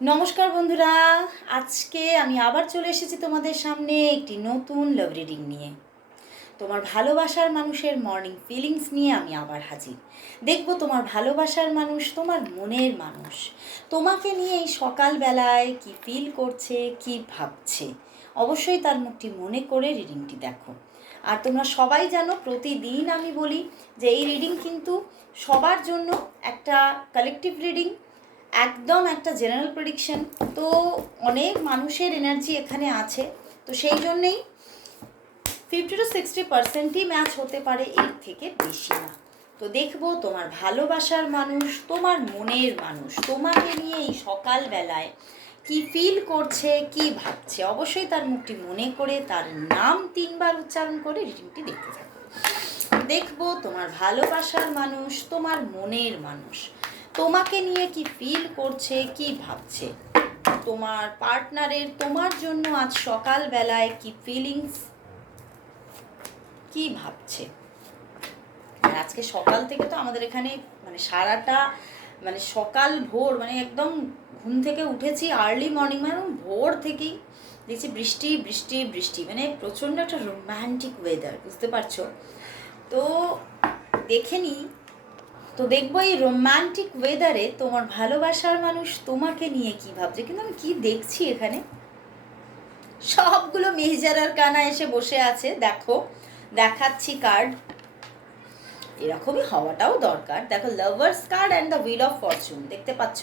নমস্কার বন্ধুরা, আজকে আমি আবার চলে এসেছি তোমাদের সামনে একটি নতুন লাভ রিডিং নিয়ে। তোমার ভালোবাসার মানুষের মর্নিং ফিলিংস নিয়ে আমি আবার হাজির। দেখব তোমার ভালোবাসার মানুষ, তোমার মনের মানুষ তোমাকে নিয়ে এই সকালবেলায় কি ফিল করছে, কি ভাবছে। অবশ্যই তার মুখটি মনে করে রিডিংটি দেখো। আর তোমরা সবাই জানো, প্রতিদিন আমি বলি যে এই রিডিং কিন্তু সবার জন্য একটা কালেকটিভ রিডিং, একদম একটা জেনারেল প্রেডিকশন। তো অনেক মানুষের এনার্জি এখানে আছে, তো সেই জন্যেই 50-60%ই ম্যাচ হতে পারে, এর থেকে বেশি না। তো দেখবো তোমার ভালোবাসার মানুষ, তোমার মনের মানুষ তোমাকে নিয়ে এই সকালবেলায় কি ফিল করছে, কি ভাবছে। অবশ্যই তার মুখটি মনে করে তার নাম 3বার উচ্চারণ করে রিডিংটি দেখতে থাকো। দেখবো তোমার ভালোবাসার মানুষ, তোমার মনের মানুষ তোমাকে নিয়ে কি ফিল করছে, কি ভাবছে। তোমার পার্টনারের তোমার জন্য আজ সকালবেলায় কি ফিলিংস, কি ভাবছে। আর আজকে সকাল থেকে তো আমাদের এখানে সারাটা সকাল ভোর, একদম ঘুম থেকে উঠেছি আর্লি মর্নিং, ভোর থেকেই দেখছি বৃষ্টি বৃষ্টি বৃষ্টি, প্রচণ্ড একটা রোম্যান্টিক ওয়েদার, বুঝতে পারছো তো। দেখে নিই, তো দেখবো এই রোম্যান্টিক ওয়েদারে তোমার ভালোবাসার মানুষ তোমাকে নিয়ে কি ভাবছে। কিন্তু আমি কি দেখছি এখানে, সবগুলো মেজার আর কানা এসে বসে আছে। দেখো দেখাচ্ছি কার্ড, এরকমই হওয়াটাও দরকার। দেখো lovers card and the wheel of fortune, দেখতে পাচ্ছ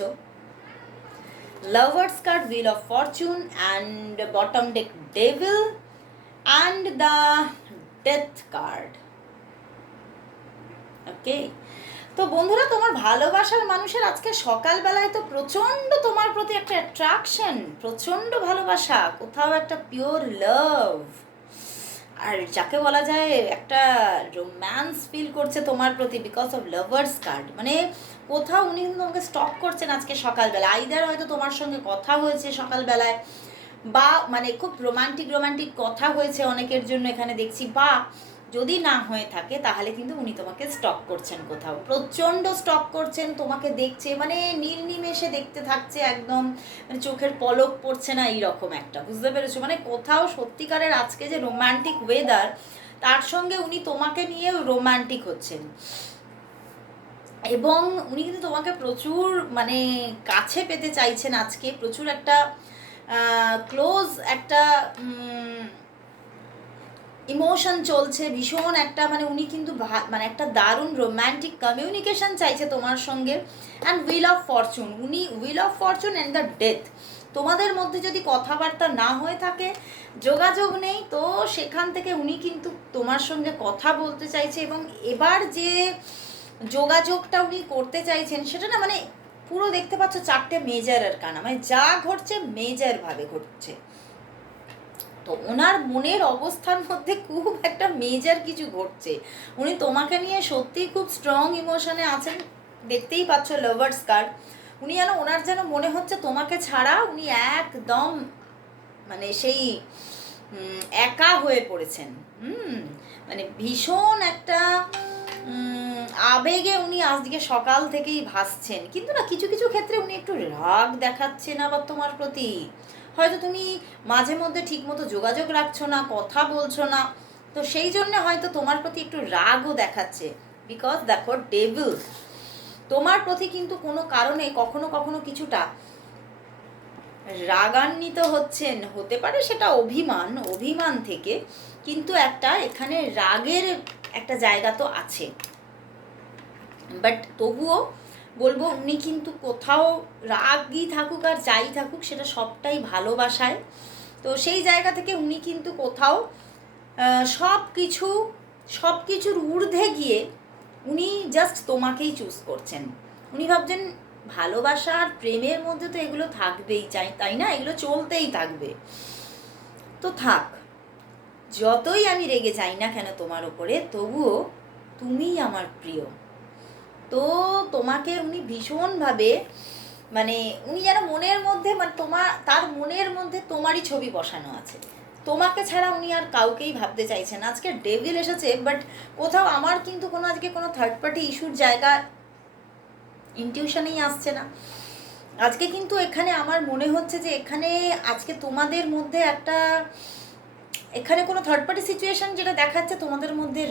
lovers card, wheel of fortune and bottom deck devil and the death card. Okay, তো বন্ধুরা তোমার ভালোবাসার মানুষের আজকে সকালবেলায় তো প্রচণ্ড তোমার প্রতি একটা অ্যাট্রাকশন, প্রচণ্ড ভালোবাসা, কোথাও একটা পিওর লাভ, আর যাকে বলা যায় একটা রোম্যান্স ফিল করছে তোমার প্রতি বিকজ অফ লাভার্স কার্ড। কোথাও উনি কিন্তু তোমাকে স্টক করছেন আজকে সকালবেলা। আইদার হয়তো তোমার সঙ্গে কথা হয়েছে সকালবেলায়, বা খুব রোমান্টিক কথা হয়েছে অনেকের জন্য এখানে দেখছি, বা যদি না হয়ে থাকে তাহলে কিন্তু উনি তোমাকে স্টক করছেন, কোথাও প্রচণ্ড স্টক করছেন, তোমাকে দেখছে, নির্নিমেষে দেখতে থাকছে, একদম চোখের পলক পড়ছে না, এইরকম একটা, বুঝতে পেরেছো। কোথাও সত্যিকারের আজকে যে রোম্যান্টিক ওয়েদার, তার সঙ্গে উনি তোমাকে নিয়ে রোম্যান্টিক হচ্ছেন, এবং উনি কিন্তু তোমাকে প্রচুর কাছে পেতে চাইছেন আজকে, প্রচুর একটা ক্লোজ একটা ইমোশন চলছে ভীষণ একটা, উনি কিন্তু একটা দারুণ রোম্যান্টিক কমিউনিকেশন চাইছে তোমার সঙ্গে। অ্যান্ড হুইল অফ ফরচুন, উনি wheel of fortune and the death, তোমাদের মধ্যে যদি কথাবার্তা না হয়ে থাকে, যোগাযোগ নেই, তো সেখান থেকে উনি কিন্তু তোমার সঙ্গে কথা বলতে চাইছে, এবং এবার যে যোগাযোগটা উনি করতে চাইছেন সেটা না পুরো দেখতে পাচ্ছ 4টে মেজার আর কানা, যা ঘটছে মেজারভাবে ঘটছে। তো ওনার মনের অবস্থার মধ্যে খুব একটা মেজার কিছু ঘটছে, উনি তোমাকে নিয়ে সত্যিই খুব স্ট্রং ইমোশনে আছেন, দেখতেই পাচ্ছ লাভার্স কার্ড। উনি ওনার যেন মনে হচ্ছে তোমাকে ছাড়া উনি একদম সেই একা হয়ে পড়েছেন। ভীষণ একটা আবেগে উনি আজকে সকাল থেকেই ভাসছেন, কিন্তু না কিছু কিছু ক্ষেত্রে উনি একটু রাগ দেখাচ্ছেন আবার তোমার প্রতি। হয়তো তুমি মাঝে মধ্যে ঠিকমতো যোগাযোগ রাখছো না, কথা বলছো না, তো সেই জন্য হয়তো তোমার প্রতি একটু রাগও দেখাচ্ছে। বিকজ দেখো ডেভিল তোমার প্রতি কিন্তু কোনো কারণে কখনো কখনো কিছুটা রাগান্বিত হচ্ছেন, হতে পারে সেটা অভিমান থেকে, কিন্তু একটা এখানে রাগের একটা জায়গা তো আছে। বাট তবুও বলবো উনি কিন্তু কোথাও রাগই থাকুক আর যাই থাকুক সেটা সবটাই ভালোবাসায়। তো সেই জায়গা থেকে উনি কিন্তু কোথাও সব কিছুর ঊর্ধ্বে গিয়ে উনি জাস্ট তোমাকেই চুজ করছেন। উনি ভাবছেন ভালোবাসা আর প্রেমের মধ্যে তো এগুলো থাকবেই, তাই না, এগুলো চলতেই থাকবে। তো থাক, যতই আমি রেগে যাই না কেন তোমার ওপরে, তবুও তুমিই আমার প্রিয়। তো তোমাকে উনি ভীষণভাবে উনি যেন মনের মধ্যে তার মনের মধ্যে তোমারই ছবি বসানো আছে, তোমাকে ছাড়া উনি আর কাউকেই ভাবতে চাইছেন। আজকে ডেভিল এসেছে, বাট কোথাও আমার কিন্তু আজকে কোনো থার্ড পার্টি ইস্যুর জায়গা ইনটিউশনেই আসছে না। আজকে কিন্তু এখানে আমার মনে হচ্ছে যে এখানে আজকে তোমাদের মধ্যে একটা, এখানে কোনো থার্ড পার্টি সিচুয়েশন যেটা দেখাচ্ছে, তোমাদের মধ্যে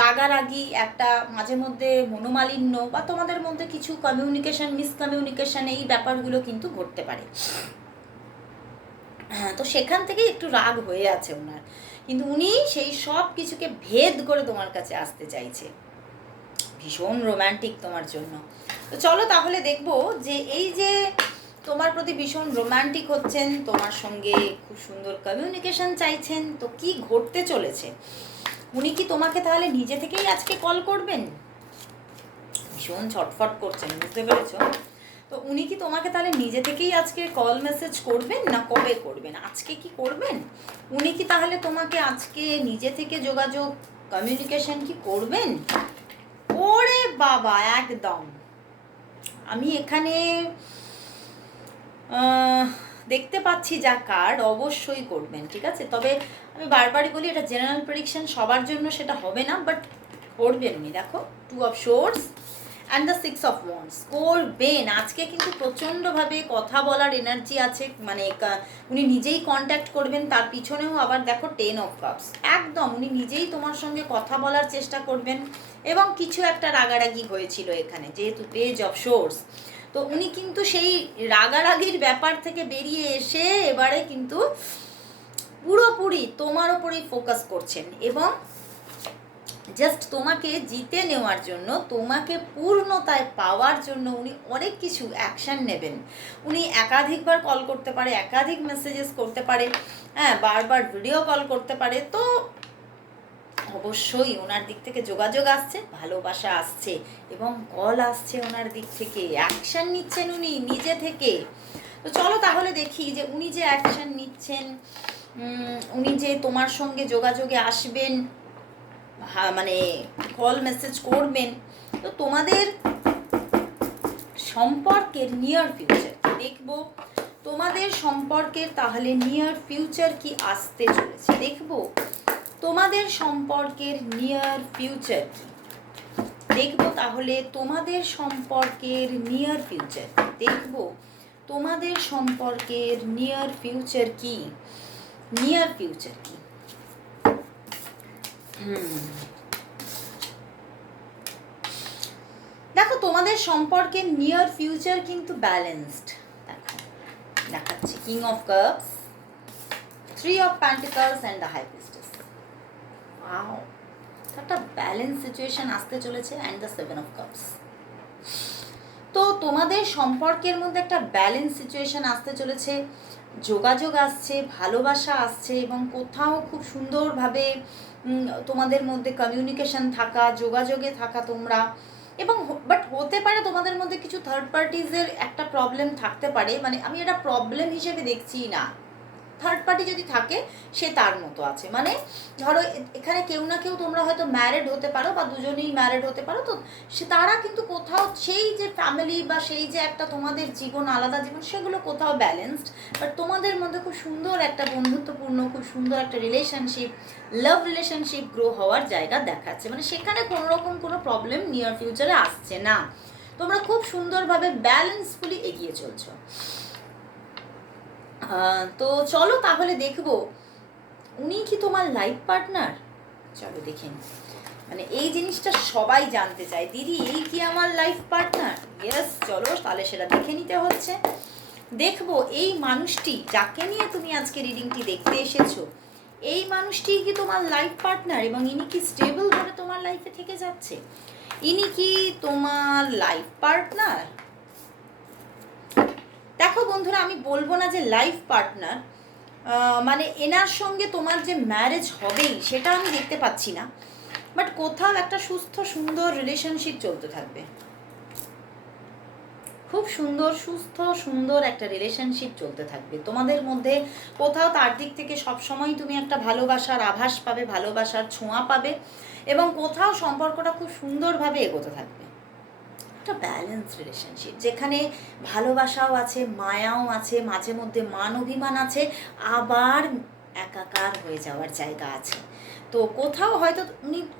রাগারাগি, একটা মাঝে মধ্যে মনোমালিন্য, বা তোমাদের মধ্যে কিছু কমিউনিকেশন মিসকমিউনিকেশন, এই ব্যাপারগুলো কিন্তু ঘটতে পারে। হ্যাঁ, তো সেখান থেকেই একটু রাগ হয়ে আছে ওনার, কিন্তু উনি সেই সব কিছুকে ভেদ করে তোমার কাছে আসতে চাইছে, ভীষণ রোম্যান্টিক তোমার জন্য। তো চলো তাহলে দেখবো যে এই যে তোমার প্রতি ভীষণ রোম্যান্টিক হচ্ছেন, তোমার সঙ্গে খুব সুন্দর কমিউনিকেশন চাইছেন, তো কি ঘটতে চলেছে। উনি কি তোমাকে তাহলে নিজে থেকেই আজকে কল করবেন? ভীষণ ছটফট করছেন, বুঝতে পেরেছো? তো উনি কি তোমাকে তাহলে নিজে থেকেই আজকে কল মেসেজ করবেন, না কবে করবেন? আজকে কি করবেন? উনি কি তাহলে তোমাকে আজকে নিজে থেকে যোগাযোগ কমিউনিকেশন কি করবেন? ওরে বাবা, একদম। আমি এখানে দেখতে পাচ্ছি যা কার্ড, অবশ্যই করবেন, ঠিক আছে। তবে আমি বারবারই বলি, এটা জেনারেল প্রেডিকশন, সবার জন্য সেটা হবে না, বাট করবেন উনি। দেখো 2 of swords and the 6 of wands, করবেন আজকে। কিন্তু প্রচণ্ডভাবে কথা বলার এনার্জি আছে, মানে উনি নিজেই কন্ট্যাক্ট করবেন। তার পিছনেও আবার দেখো 10 অফ কাপস, একদম উনি নিজেই তোমার সঙ্গে কথা বলার চেষ্টা করবেন। এবং কিছু একটা রাগারাগি হয়েছিল এখানে, যেহেতু পেজ অফ শোর্স, তো উনি কিন্তু সেই রাগারাগির ব্যাপার থেকে বেরিয়ে এসে এবারে কিন্তু পুরোপুরি তোমার ওপরেই ফোকাস করছেন, এবং জাস্ট তোমাকে জিতে নেওয়ার জন্য, তোমাকে পূর্ণতায় পাওয়ার জন্য উনি অনেক কিছু অ্যাকশান নেবেন। উনি একাধিকবার কল করতে পারে, একাধিক মেসেজেস করতে পারে, হ্যাঁ, বারবার ভিডিও কল করতে পারে। তো অবশ্যই ওনার দিক থেকে যোগাযোগ আসছে, ভালোবাসা আসছে, এবং কল আসছে ওনার দিক থেকে, অ্যাকশান নিচ্ছেন উনি নিজে থেকে। তো চলো তাহলে দেখি যে উনি যে অ্যাকশান নিচ্ছেন, উনি যে তোমার সঙ্গে যোগাযোগে আসবেন, মানে কল মেসেজ করবেন, তো তোমাদের সম্পর্কের নিয়ার ফিউচার কি দেখবো। তোমাদের সম্পর্কের তাহলে নিয়ার ফিউচার কি আসতে চলেছে দেখবো। তোমাদের সম্পর্কের নিয়ার ফিউচার কি দেখবো। তাহলে তোমাদের সম্পর্কের নিয়ার ফিউচার দেখবো। তোমাদের সম্পর্কের নিয়ার ফিউচার কি, নিয়ার ফিউচার কি। দেখো তোমাদের সম্পর্কের নিয়ার ফিউচার কিন্তু ব্যালেন্সড। দেখো দেখাচ্ছি, king of cups, 3 of pentacles and the high priestess. Wow, একটা ব্যালেন্স সিচুয়েশন আসতে চলেছে, অ্যান্ড দ্য 7 অফ কাপস। তো তোমাদের সম্পর্কের মধ্যে একটা ব্যালেন্স সিচুয়েশন আসতে চলেছে, যোগাযোগ আসছে, ভালোবাসা আসছে, এবং কোথাও খুব সুন্দরভাবে তোমাদের মধ্যে কমিউনিকেশন থাকা, যোগাযোগে থাকা তোমরা। এবং বাট হতে পারে তোমাদের মধ্যে কিছু থার্ড পার্টিজের একটা প্রবলেম থাকতে পারে, মানে আমি এটা প্রবলেম হিসেবে দেখছি না। থার্ড পার্টি যদি থাকে সে তার মতো আছে, মানে ধরো এখানে কেউ না কেউ তোমরা হয়তো ম্যারেড হতে পারো, বা দুজনেই ম্যারেড হতে পারো, তো সে তারা কিন্তু কোথাও সেই যে ফ্যামিলি বা সেই যে একটা তোমাদের জীবন, আলাদা জীবন, সেগুলো কোথাও ব্যালেন্সড। বাট তোমাদের মধ্যে খুব সুন্দর একটা বন্ধুত্বপূর্ণ, খুব সুন্দর একটা রিলেশনশিপ, লাভ রিলেশনশিপ গ্রো হওয়ার জায়গা দেখাচ্ছে, মানে সেখানে কোনো রকম কোনো প্রবলেম নিয়ার ফিউচারে আসছে না। তোমরা খুব সুন্দরভাবে ব্যালেন্সফুলি এগিয়ে চলছো। তো চলো তাহলে দেখবো উনি কি তোমার লাইফ পার্টনার। চলো দেখে নি, মানে এই জিনিসটা সবাই জানতে চায়, দিদি এই কি আমার লাইফ পার্টনার। ইয়েস, চলো তাহলে সেটা দেখে নিতে হচ্ছে। দেখবো এই মানুষটি যাকে নিয়ে তুমি আজকে রিডিংটি দেখতে এসেছো, এই মানুষটি কি তোমার লাইফ পার্টনার, এবং ইনি কি স্টেবলভাবে তোমার লাইফে থেকে যাচ্ছে, ইনি কি তোমার লাইফ পার্টনার। দেখো বন্ধুরা, আমি বলবো না যে লাইফ পার্টনার, মানে এনার সঙ্গে তোমার যে ম্যারেজ হবেই সেটা আমি দেখতে পাচ্ছি না, বাট কোথাও একটা সুস্থ সুন্দর রিলেশনশিপ চলতে থাকবে, খুব সুন্দর সুস্থ সুন্দর একটা রিলেশনশিপ চলতে থাকবে তোমাদের মধ্যে। কোথাও তার দিক থেকে সবসময় তুমি একটা ভালোবাসার আভাস পাবে, ভালোবাসার ছোঁয়া পাবে, এবং কোথাও সম্পর্কটা খুব সুন্দরভাবে এগোতে থাকবে। একটা ব্যালেন্স রিলেশনশিপ যেখানে ভালোবাসাও আছে, মায়াও আছে, মাঝে মধ্যে মান অভিমান আছে, আবার একাকার হয়ে যাওয়ার জায়গা আছে। তো কোথাও হয়তো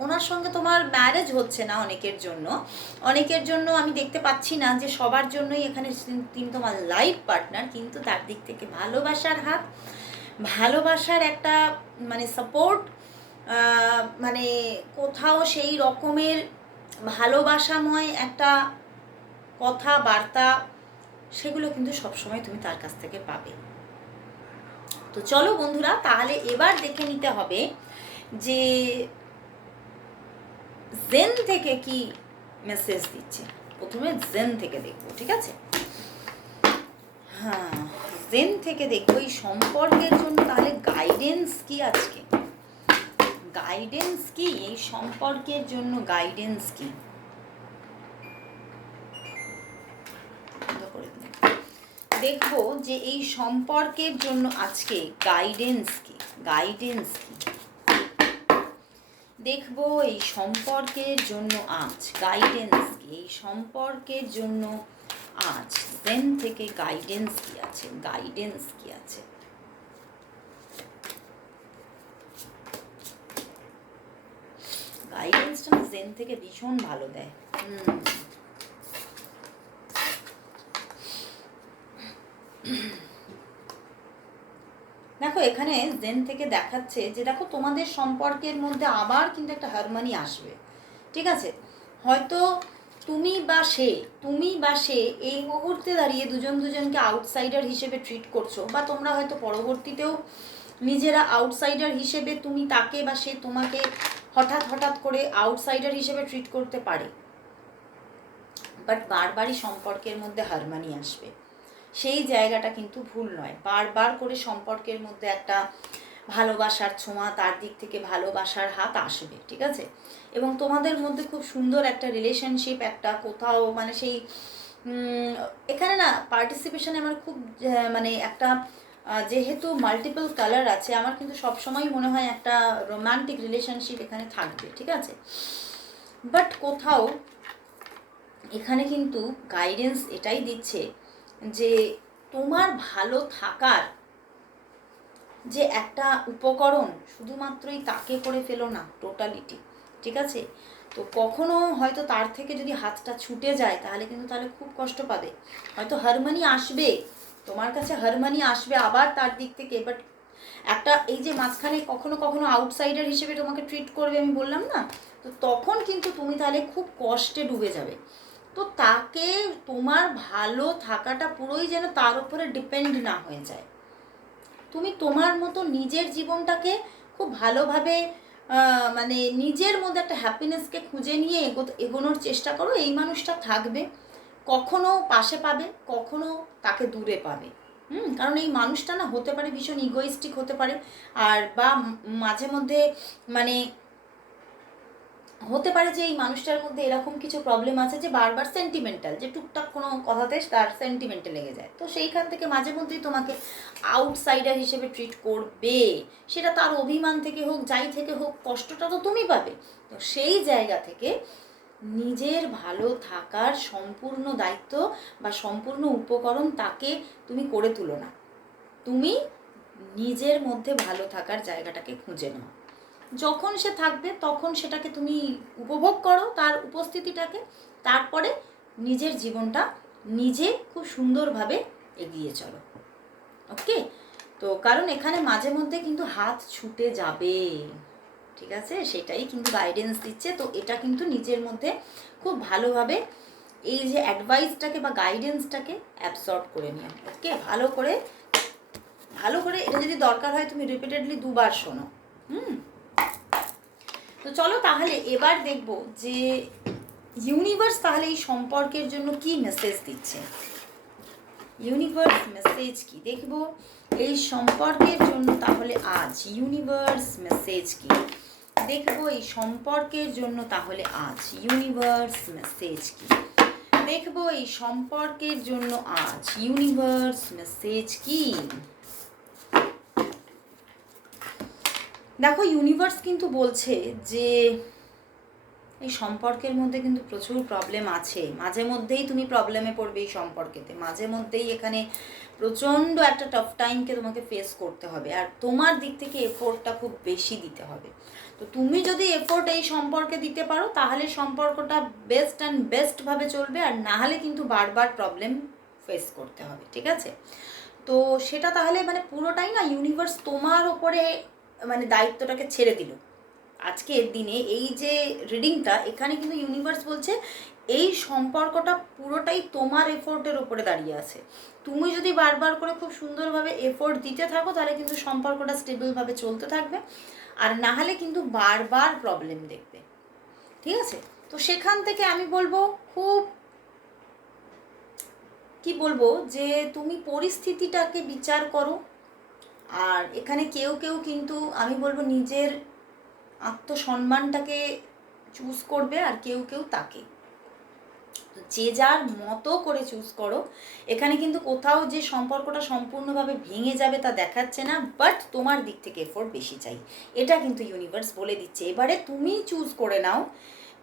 ওনার সঙ্গে তোমার ম্যারেজ হচ্ছে না অনেকের জন্য আমি দেখতে পাচ্ছি না যে সবার জন্যই এখানে তিনি তোমার লাইফ পার্টনার, কিন্তু তার দিক থেকে ভালোবাসার হাত, ভালোবাসার একটা মানে সাপোর্ট, মানে কোথাও সেই রকমের ভালোবাসাময় একটা কথাবার্তা, সেগুলো কিন্তু সবসময় তুমি তার কাছ থেকে পাবে। তো চলো বন্ধুরা, তাহলে এবার দেখে নিতে হবে যে জেন থেকে কি মেসেজ দিচ্ছে। প্রথমে জেন থেকে দেখবো, ঠিক আছে? হ্যাঁ, জেন থেকে দেখবো এই সম্পর্কের জন্য তাহলে গাইডেন্স কি আজকে, গাইডেন্স কি এই সম্পর্কের জন্য, গাইডেন্স কি। দেখবো যে এই সম্পর্কের জন্য আজকে গাইডেন্স কি, গাইডেন্স কি। দেখবো এই সম্পর্কের জন্য আজ গাইডেন্স কি, এই সম্পর্কের জন্য আজ জেন থেকে গাইডেন্স কি আছে, গাইডেন্স কি আছে। গাইডেন্সটা না জেন থেকে ভীষণ ভালো দেয়। দেখো এখানে জেন থেকে দেখাচ্ছে যে দেখো তোমাদের সম্পর্কের মধ্যে আবার কিন্তু একটা হারমোনি আসবে, ঠিক আছে? হয়তো তুমি বা সে এই মুহূর্তে দাঁড়িয়ে দুজনকে আউটসাইডার হিসেবে ট্রিট করছো, বা তোমরা হয়তো পরবর্তীতেও নিজেরা আউটসাইডার হিসেবে, তুমি তাকে বা সে তোমাকে হঠাৎ করে আউটসাইডার হিসেবে ট্রিট করতে পারে। বাট বারবারই সম্পর্কের মধ্যে হারমোনি আসবে, সেই জায়গাটা কিন্তু ভুল নয়। বারবার করে সম্পর্কের মধ্যে একটা ভালোবাসার ছোঁয়া, তার দিক থেকে ভালোবাসার হাত আসবে, ঠিক আছে? এবং তোমাদের মধ্যে খুব সুন্দর একটা রিলেশনশিপ, একটা কোথাও মানে সেই এখানে না পার্টিসিপেশনে আমার খুব মানে একটা যেহেতু মাল্টিপল কালার আছে, আমার কিন্তু সবসময় মনে হয় একটা রোমান্টিক রিলেশনশিপ এখানে থাকবে, ঠিক আছে? বাট কোথাও এখানে কিন্তু গাইডেন্স এটাই দিচ্ছে যে তোমার ভালো থাকার যে একটা উপকরণ শুধুমাত্রই তাকে করে ফেলো না, টোটালিটি, ঠিক আছে? তো কখনো হয়তো তার থেকে যদি হাতটা ছুটে যায় তাহলে খুব কষ্ট পাবে। হয়তো হারমোনি আসবে তোমার কাছে, হারমোনি আসবে আবার তার দিক থেকে, বাট একটা এই যে মাঝখানে কখনো আউটসাইডার হিসেবে তোমাকে ট্রিট করবে, আমি বললাম না, তো তখন কিন্তু তুমি তাহলে খুব কষ্টে ডুবে যাবে। তো তাকে তোমার ভালো থাকাটা পুরোই যেন তার উপরে ডিপেন্ড না হয়ে যায়। তুমি তোমার মতো নিজের জীবনটাকে খুব ভালোভাবে মানে নিজের মধ্যে একটা হ্যাপিনেসকে খুঁজে নিয়ে এগোনোর চেষ্টা করো। এই মানুষটা থাকবে, কখনো পাশে পাবে, কখনো তাকে দূরে পাবে। কারণ এই মানুষটা না হতে পারে ভীষণ ইগোইস্টিক হতে পারে, আর বা মাঝে মধ্যে মানে হতে পারে যে এই মানুষটার মধ্যে এরকম কিছু প্রবলেম আছে যে বারবার সেন্টিমেন্টাল, যে টুকটাক কোনো কথাতে তার সেন্টিমেন্টে লেগে যায়। তো সেইখান থেকে মাঝে মধ্যেই তোমাকে আউটসাইডার হিসেবে ট্রিট করবে, সেটা তার অভিমান থেকে হোক, যাই থেকে হোক, কষ্টটা তো তুমি পাবে। তো সেই জায়গা থেকে নিজের ভালো থাকার সম্পূর্ণ দায়িত্ব বা সম্পূর্ণ উপকরণ তাকে তুমি করে তুলো না, তুমি নিজের মধ্যে ভালো থাকার জায়গাটাকে খুঁজে নাও। যখন সে থাকবে তখন সেটাকে তুমি উপভোগ করো, তার উপস্থিতিটাকে, তারপরে নিজের জীবনটা নিজে খুব সুন্দরভাবে এগিয়ে চলো। ওকে? তো কারণ এখানে মাঝে মধ্যে কিন্তু হাত ছুটে যাবে, ঠিক আছে? সেটাই কিন্তু গাইডেন্স দিচ্ছে। তো এটা কিন্তু নিজের মধ্যে খুব ভালোভাবে এই যে অ্যাডভাইসটাকে বা গাইডেন্সটাকে অ্যাবসর্ব করে নিও। ওকে? ভালো করে এটা যদি দরকার হয় তুমি রিপিটেডলি 2 বার শোনো। তো চলো তাহলে এবার দেখব যে ইউনিভার্স তাহলে এই সম্পর্কের জন্য কি মেসেজ দিচ্ছে। ইউনিভার্স মেসেজ কি দেখব এই সম্পর্কের জন্য তাহলে আজ। ইউনিভার্স মেসেজ কি দেখব এই সম্পর্কের জন্য তাহলে আজ। ইউনিভার্স মেসেজ কি দেখব এই সম্পর্কের জন্য আজ। ইউনিভার্স মেসেজ কি। দেখো ইউনিভার্স কিন্তু বলছে যে এই সম্পর্কের মধ্যে কিন্তু প্রচুর প্রবলেম আছে, মাঝে মধ্যেই তুমি প্রবলেমে পড়বে এই সম্পর্কেতে, মাঝে মধ্যেই এখানে প্রচণ্ড একটা টাফ টাইমকে তোমাকে ফেস করতে হবে, আর তোমার দিক থেকে এফোর্টটা খুব বেশি দিতে হবে। তো তুমি যদি এফোর্ট এই সম্পর্কে দিতে পারো তাহলে সম্পর্কটা বেস্ট অ্যান্ড বেস্টভাবে চলবে, আর না হলে কিন্তু বারবার প্রবলেম ফেস করতে হবে, ঠিক আছে? তো সেটা তাহলে মানে পুরোটাই না ইউনিভার্স তোমার ওপরে মানে দায়িত্বটাকে ছেড়ে দিল আজকের দিনে। এই যে রিডিংটা, এখানে কিন্তু ইউনিভার্স বলছে এই সম্পর্কটা পুরোটাই তোমার এফোর্টের ওপরে দাঁড়িয়ে আছে। তুমি যদি বারবার করে খুব সুন্দরভাবে এফোর্ট দিতে থাকো তাহলে কিন্তু সম্পর্কটা স্টেবলভাবে চলতে থাকবে, আর না হলে কিন্তু বারবার প্রবলেম দেখবে, ঠিক আছে? তো সেখান থেকে আমি বলবো খুব কি বলবো যে তুমি পরিস্থিতিটাকে বিচার করো। আর এখানে কেউ কেউ কিন্তু আমি বলবো নিজের আত্মসম্মানটাকে চুজ করবে, আর কেউ কেউ তাকে, যে যার মতো করে চুজ করো। এখানে কিন্তু কোথাও যে সম্পর্কটা সম্পূর্ণভাবে ভেঙে যাবে তা দেখাচ্ছে না, বাট তোমার দিক থেকে এফোর্ট বেশি চাই, এটা কিন্তু ইউনিভার্স বলে দিচ্ছে। এবারে তুমি চুজ করে নাও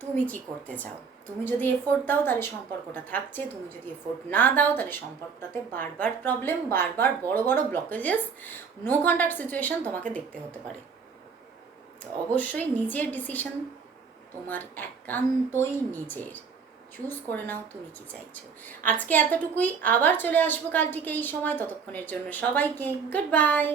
তুমি কি করতে চাও। তুমি যদি এফোর্ট দাও তাহলে সম্পর্কটা থাকছে, তুমি যদি এফোর্ট না দাও তাহলে সম্পর্কটাতে বারবার প্রবলেম, বারবার বড় বড় ব্লকেজেস, নো কন্ট্যাক্ট সিচুয়েশন তোমাকে দেখতে হতে পারে। তো অবশ্যই নিজের ডিসিশন তোমার একান্তই নিজের, চুজ করে নাও তুমি কি চাইছো। আজকে এতটুকুই, আবার চলে আসবো কাল ঠিক এই সময়, ততক্ষণের জন্য সবাইকে গুড বাই।